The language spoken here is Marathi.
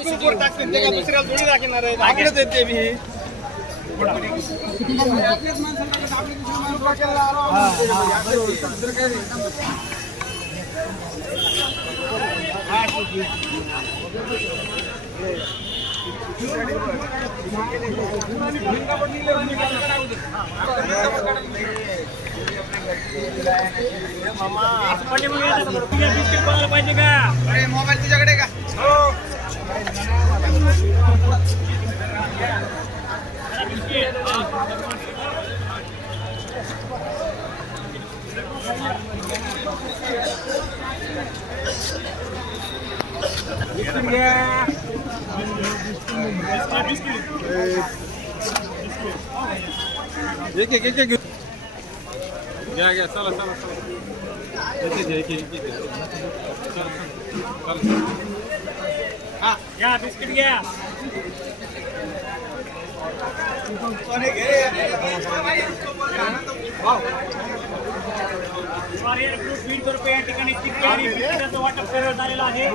वर टाकतील ते का दुसऱ्याला थोडी दाखवणार आहे आपलेच आहेत ते बी पाहिजे का मोबाईल तुझ्याकडे का हो एक घ्या चला चला घ्या बिस्किट घ्या ₹20 या ठिकाणी तिकीट वाटप करण्यात आलेलं आहे.